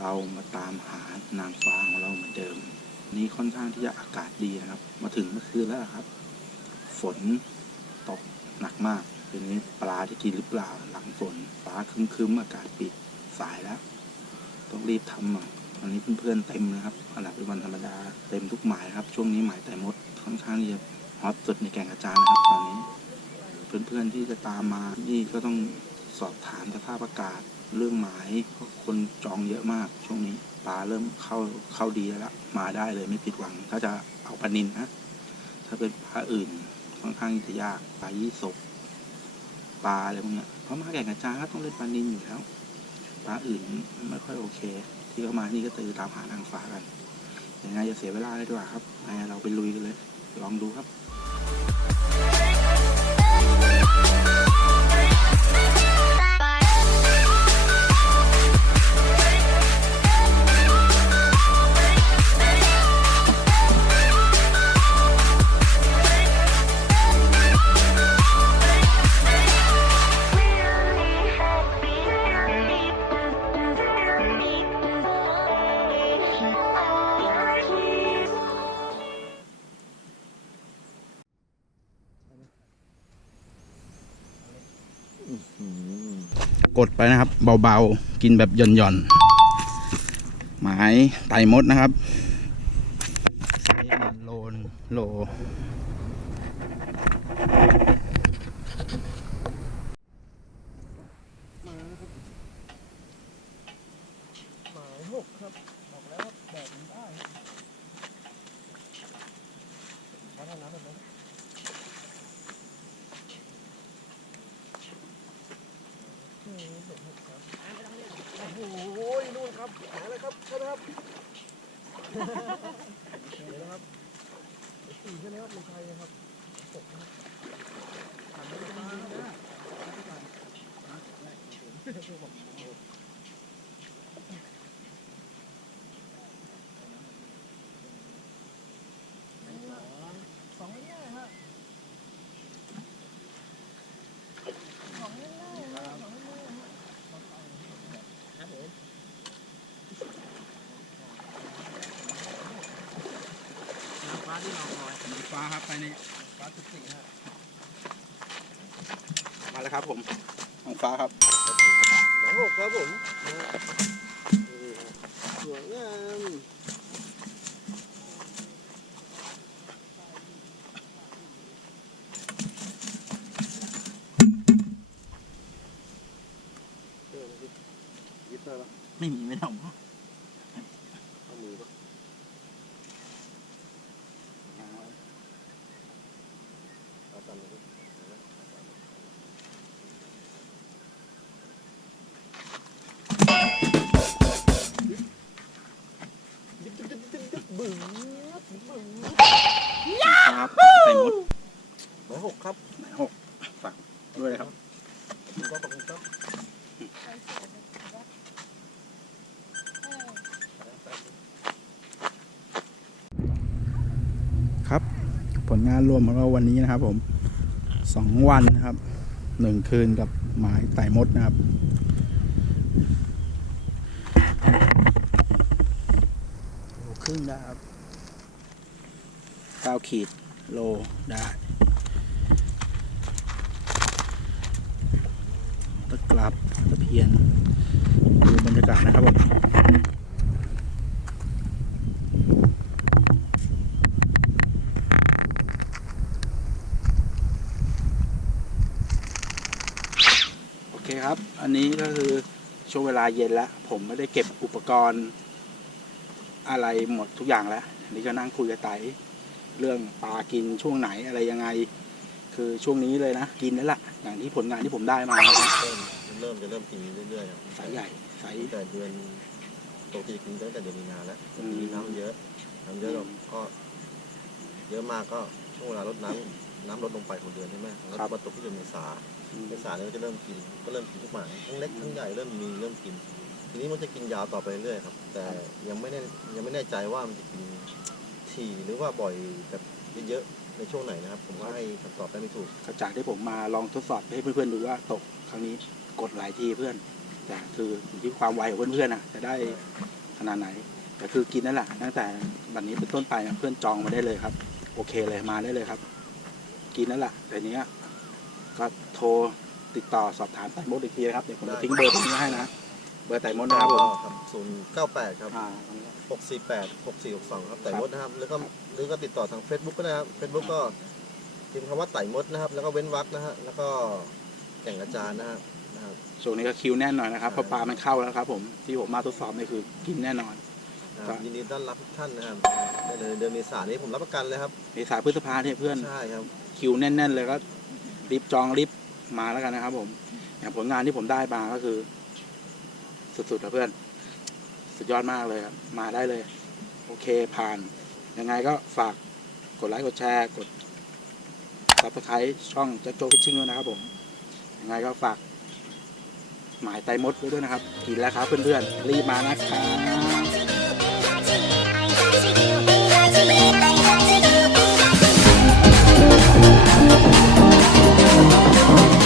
เรามาตามหานางฟ้าของเราเหมือนเดิม นี้ค่อนข้างที่จะอากาศดีนะครับ มาถึงเมื่อคืนแล้วครับ ฝนตกหนักมากทีนี้ปลาที่กินหรือเปล่าหลังฝนปลาคึ้มๆอากาศปิดสายแล้ว ต้องรีบทำหน่อยตอนนี้เพื่อนๆเต็มนะครับขนาดเป็นวันธรรมดาเต็มทุกหมายครับ ช่วงนี้หมายแต่มดค่อนข้างจะฮอตสุดในแก่งอาจารย์นะครับ ตอนนี้ เพื่อนๆที่จะตามมานี่ก็ต้องสอบถามสภาพอากาศ เรื่องหมายคนจองเยอะมากช่วงนี้ปลาเริ่มเข้าเข้าดีแล้วมาได้เลยไม่ผิดหวัง ถ้าจะเอาปลานินนะถ้าเป็นปลาอื่นค่อนข้างจะยากปลายี่สกปลาอะไรพวกเนี้ยเพราะมาแก่งกระจาก็ต้องเล่นปลานินอยู่แล้วปลาอื่นไม่ค่อยโอเค ที่เขามานี่ก็ตือตามหานางฟ้ากันยังไงจะเสียเวลาเลยดีกว่าครับเราไปลุยกันเลย ลองดูครับ กดไปนะครับ เบาๆ กินแบบหย่อนๆ หมายไต่มดนะครับไซส์ประมาณโลนโลหมายหกครับบอกแล้วแบบมันได้ครับขอเท่านั้นแบบนั้นอืมแบบหกครับโอ้โหนู่นครับ หาอะไรครับใช่ไหมครับเดี๋ยวนะครับสี่ใช่ไหมครับไม่ใช่นะครับหกนะครับถามไม่ได้นะสองง่ายๆฮะสองง่ายๆฮะสองง่ายๆฮะครับผมน้ำฟ้าที่เราคอย ฟ้าครับไปนี่ฟ้าสิบสี่ฮะมาแล้วครับผมทางฟ้าครับหมายหกครับผมนะฮะนี่ฮะสวยงามเออยึดยึดได้ปะไม่มีไม่ต้อง เอามือปะเอาตามมือปะยึดยึดยึดยึดยึด บึ้งบึ้งครับไต่มดหมายหกครับหมายหกฝากด้วยครับคุณก็บอกคุณครับครับ ผลงานรวมของเราวันนี้นะครับผม สองวันนะครับหนึ่งคืนกับหมายไต่มดนะครับ โลครึ่งได้ครับเก้าขีดโลได้ตะกลับตะเพียน ดูบรรยากาศนะครับผม คครับ อันนี้ก็คือช่วงเวลาเย็นแล้ว ผมไม่ได้เก็บอุปกรณ์ อะไรหมดทุกอย่างแล้วอันนี้ก็นั่งคุยกับไตเรื่องปลากินช่วงไหนอะไรยังไง คือช่วงนี้เลยนะ กินนั่นแหละอย่างที่ผลงานที่ผมได้มานะครับเริ่มเริ่มจะเริ่มกินเรื่อยๆครับสายใหญ่สายตั้งแต่เดือนปกติกินตั้งแต่เดือนมีนาแล้วอืมมีน้ำเยอะน้ำเยอะเราก็ เยอะมากก็ช่วงเวลาลดน้ำ น้ำลดลงไปของเดือนใช่ไหมแล้วมาตกที่เดือนเมษาเมษาเนี่ยก็จะเริ่มกิน ก็เริ่มกินทุกหมายทั้งเล็กทั้งใหญ่เริ่มมีเริ่มกิน ทีนี้มันจะกินยาวต่อไปเรื่อยๆครับ แต่ยังไม่แน่ยังไม่แน่ใจว่ามันจะกินถี่หรือว่าบ่อยแบบเยอะๆในช่วงไหนนะครับ ผมว่าให้คำตอบได้ไม่ถูกก็จากที่ผมมาลองทดสอบให้เพื่อนๆดูว่าตกครั้งนี้กดหลายทีเพื่อนแต่คืออยู่ที่ความไวของเพื่อนๆนะจะได้ขนาดไหนแต่คือกินนั่นแหละตั้งแต่วันนี้เป็นต้นไปนะเพื่อนจองมาได้เลยครับ โอเคเลยมาได้เลยครับ กินนั่นแหละแต่เนี้ยก็โทรติดต่อสอบถามไต่มดอีกทีนะครับ เดี๋ยวผมจะทิ้งเบอร์ตรงนี้ให้นะ เบอร์ไต่มดนะครับผมครับศูนย์เก้าแปดครับอ่าหกสี่แปดหกสี่หกสองครับไต่ครับมดนะครับ แล้วก็หรือก็ติดต่อทาง Facebook ก็ได้ครับ Facebook ก็พิมพ์คำว่าไต่มดนะครับ แล้วก็เว้นวรรคนะฮะแล้วก็แก่งอาจารย์นะฮะนะครับ ช่วงนี้ก็คิวแน่นหน่อยนะครับเพราะปลามันเข้าแล้วครับผมที่ผมมาทดสอบนี่คือกินแน่นอนนะครับ ยินดีต้อนรับทุกท่านนะครับได้เลยเดือนเมษายนนี้ผมรับประกันเลยครับ เมษาพฤษภาเนี่ยเพื่อน ใช่ครับ คิวแน่น ๆ เลยก็รีบจองรีบมาแล้วกันนะครับ ผมอย่างผลงานที่ผมได้มาก็คือ สุดๆนะเพื่อน สุดยอดมากเลยครับ มาได้เลย โอเคผ่าน ยังไงก็ฝากกดไลค์กดแชร์ กดซับสไครต์ช่องจ็คโจ้ฟิชชิ่งด้วยนะครับ ผม ยังไงก็ฝากหมายไตมดไว้ด้วยนะครับ กินแล้วครับเพื่อนๆ รีบมานะครับ телефон.